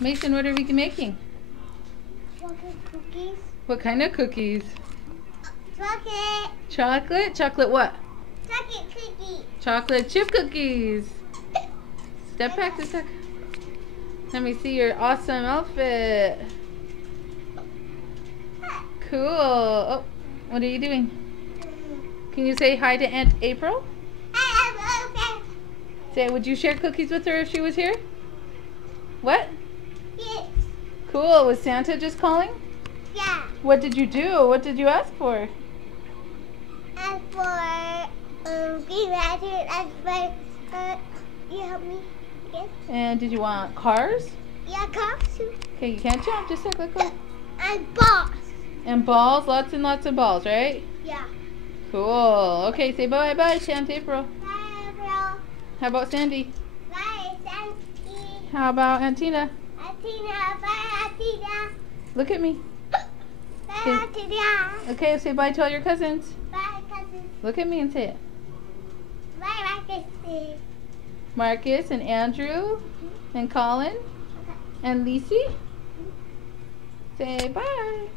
Mason, what are we making? Chocolate cookies. What kind of cookies? Chocolate. Chocolate? Chocolate what? Chocolate cookies. Chocolate chip cookies. Step back a sec. Let me see your awesome outfit. Cool. Oh, what are you doing? Can you say hi to Aunt April? Say, would you share cookies with her if she was here? What? Yes. Cool. Was Santa just calling? Yeah. What did you do? What did you ask for? And for green lantern, and for you help me? Yes. And did you want cars? Yeah, cops too. Okay, you can't jump. Just let go. And balls. And balls. Lots and lots of balls, right? Yeah. Cool. Okay, say bye-bye to Aunt April. Bye, April. How about Sandy? Bye, Sandy. How about Aunt Tina? Auntina. Bye, Auntina. Look at me. Bye, Okay. Auntina. Okay, say bye to all your cousins. Bye, cousin. Look at me and say it. Bye, Marcus. Marcus and Andrew and Colin and Lacey. Say bye.